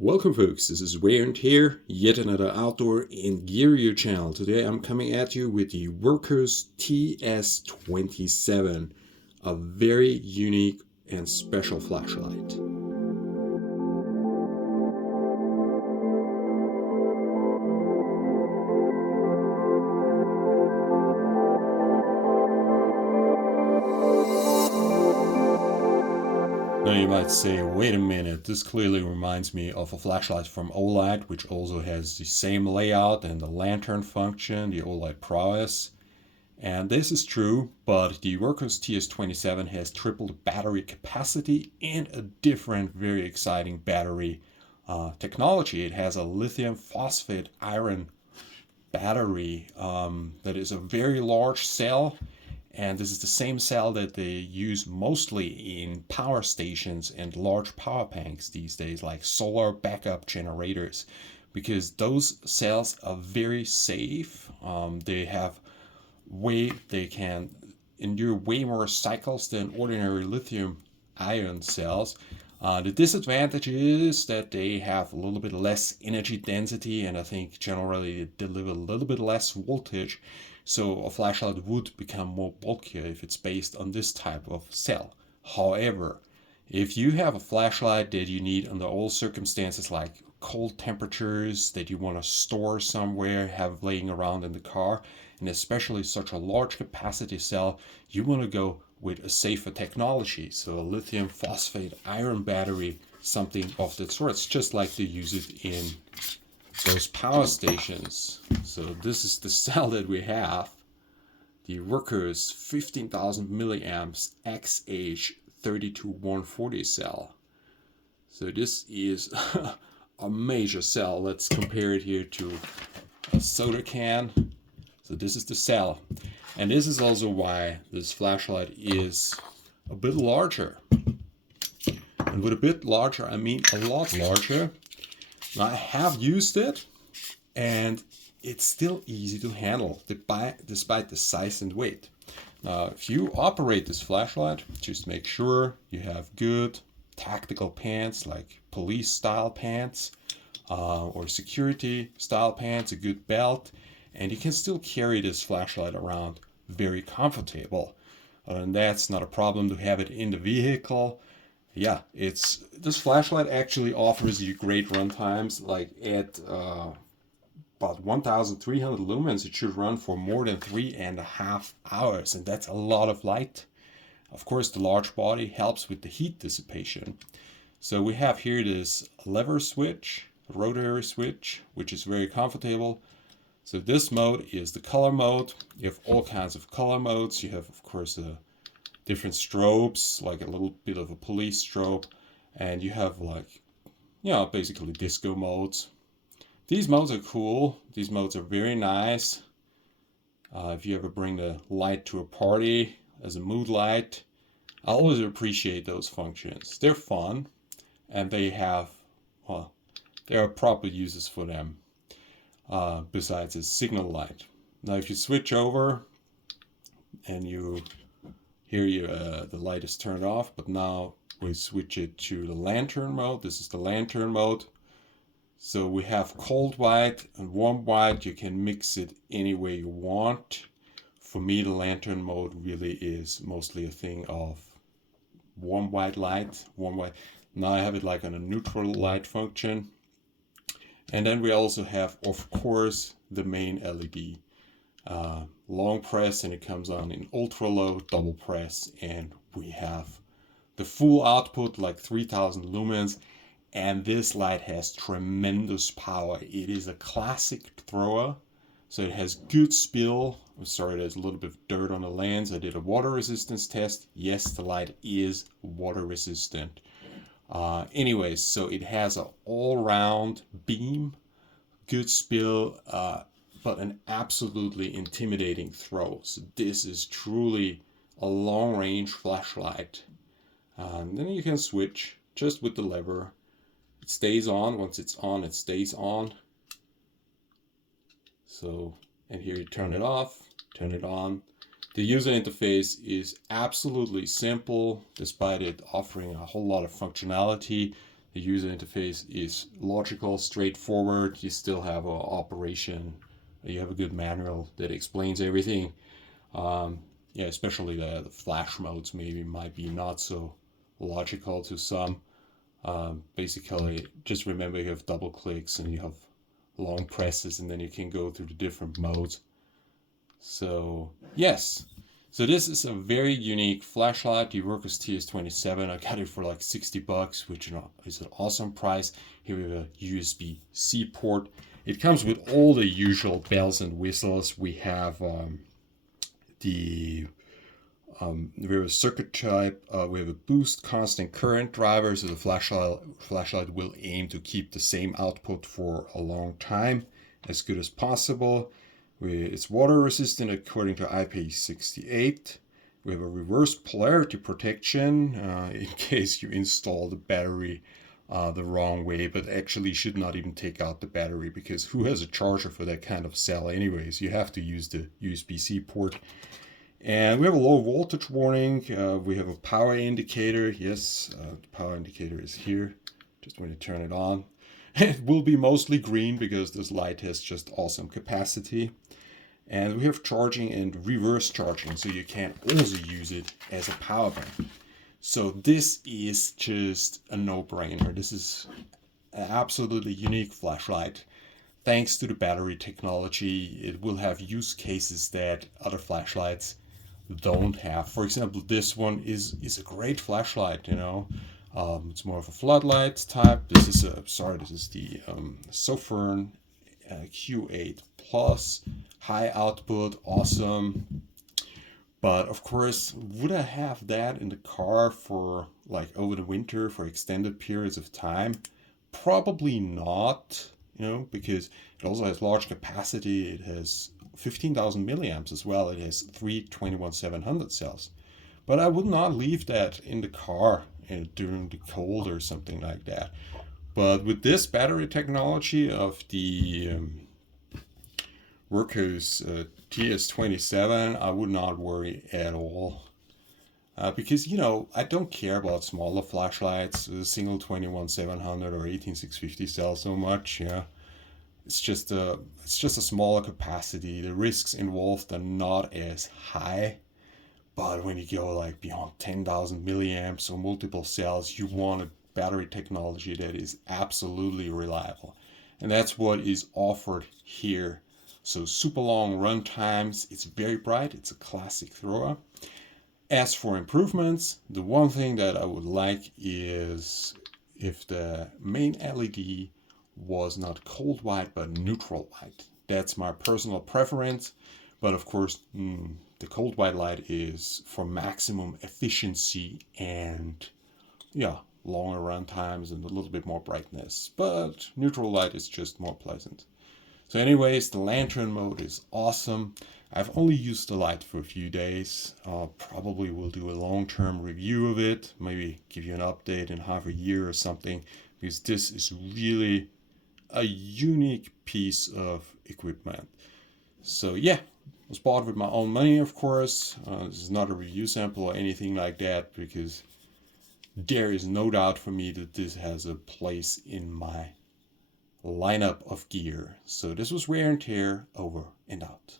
Welcome folks, this is Wayne here, yet another outdoor and gear review channel. Today I'm coming at you with the Wurkkos TS27, a very unique and special flashlight. Now you might say, wait a minute, this clearly reminds me of a flashlight from Olight, which also has the same layout and the lantern function, the Olight Prowess. And this is true, but the Wurkkos TS27 has triple the battery capacity and a different, very exciting battery technology. It has a lithium phosphate iron battery that is a very large cell. And this is the same cell that they use mostly in power stations and large power banks these days, like solar backup generators, because those cells are very safe. They can endure way more cycles than ordinary lithium ion cells. The disadvantage is that they have a little bit less energy density, and I think generally they deliver a little bit less voltage. So a flashlight would become more bulkier if it's based on this type of cell. However, if you have a flashlight that you need under all circumstances, like cold temperatures that you want to store somewhere, have laying around in the car, and especially such a large capacity cell, you want to go with a safer technology. So a lithium phosphate iron battery, something of that sort. It's just like they use it in those power stations. So this is the cell that we have, the Wurkkos 15,000 milliamps XH32140 cell. So this is a major cell. Let's compare it here to a soda can. So this is the cell, and this is also why this flashlight is a bit larger. And with a bit larger, I mean a lot larger. Now, I have used it, and it's still easy to handle despite the size and weight. Now, if you operate this flashlight, just make sure you have good tactical pants, like police style pants or security style pants, a good belt, and you can still carry this flashlight around very comfortable. And that's not a problem to have it in the vehicle. Yeah, this flashlight actually offers you great run times. Like at about 1,300 lumens, it should run for more than 3.5 hours, and that's a lot of light. Of course, the large body helps with the heat dissipation. So we have here this lever switch, rotary switch, which is very comfortable. So this mode is the color mode. You have all kinds of color modes. You have, of course, different strobes, like a little bit of a police strobe, and you have basically disco modes. These modes are cool. These modes are very nice. If you ever bring the light to a party as a mood light, I always appreciate those functions. They're fun, and there are proper uses for them. Besides a signal light. Now if you switch over and the light is turned off, but now we switch it to the lantern mode. This is the lantern mode. So we have cold white and warm white. You can mix it any way you want. For me, the lantern mode really is mostly a thing of warm white light. Now I have it like on a neutral light function. And then we also have, of course, the main LED. Long press, and it comes on in ultra low, double press, and we have the full output, like 3,000 lumens. And this light has tremendous power. It is a classic thrower, so it has good spill. I'm sorry, there's a little bit of dirt on the lens. I did a water resistance test. Yes, the light is water resistant. Anyways, so it has an all-round beam, good spill, but an absolutely intimidating throw. So this is truly a long-range flashlight. Then you can switch just with the lever. It stays on. Once it's on, it stays on. So, and here you turn it off, turn it on. The user interface is absolutely simple, despite it offering a whole lot of functionality. The user interface is logical, straightforward. You still have an operation. You have a good manual that explains everything. Yeah, especially the flash modes maybe might be not so logical to some. Basically, just remember you have double clicks and you have long presses, and then you can go through the different modes. So yes, so this is a very unique flashlight, the Wurkkos TS27. I got it for like $60, which is an awesome price. Here we have a USB-C port. It comes with all the usual bells and whistles. We have we have a circuit type. We have a boost constant current driver, so the flashlight will aim to keep the same output for a long time, as good as possible. It's water resistant according to IP68. We have a reverse polarity protection in case you install the battery the wrong way, but actually should not even take out the battery, because who has a charger for that kind of cell anyways? You have to use the USB-C port. And we have a low voltage warning. We have a power indicator. Yes, the power indicator is here. Just when you turn it on. It will be mostly green because this light has just awesome capacity. And we have charging and reverse charging, so you can also use it as a power bank. So this is just a no-brainer. This is an absolutely unique flashlight. Thanks to the battery technology, it will have use cases that other flashlights don't have. For example, this one is a great flashlight, you know. It's more of a floodlight type. This is the Sofern Q8 Plus, high output, awesome. But of course, would I have that in the car for like over the winter for extended periods of time? Probably not, you know, because it also has large capacity. It has 15,000 milliamps as well. It has 3 21-700 cells. But I would not leave that in the car during the cold or something like that. But with this battery technology of the Wurkkos TS27, I would not worry at all. Because, you know, I don't care about smaller flashlights, single 21-700 or 18650 cell so much, yeah. It's just a smaller capacity. The risks involved are not as high. But when you go like beyond 10,000 milliamps or multiple cells, you want a battery technology that is absolutely reliable. And that's what is offered here. So super long run times. It's very bright. It's a classic thrower. As for improvements, the one thing that I would like is if the main LED was not cold white but neutral white. That's my personal preference, but of course the cold white light is for maximum efficiency and yeah, longer run times and a little bit more brightness, but neutral light is just more pleasant. So anyways, the lantern mode is awesome. I've only used the light for a few days. Probably will do a long-term review of it, maybe give you an update in half a year or something, because this is really a unique piece of equipment. So yeah, I was bought with my own money, of course. This is not a review sample or anything like that, because there is no doubt for me that this has a place in my lineup of gear. So this was Wear and Tear, over and out.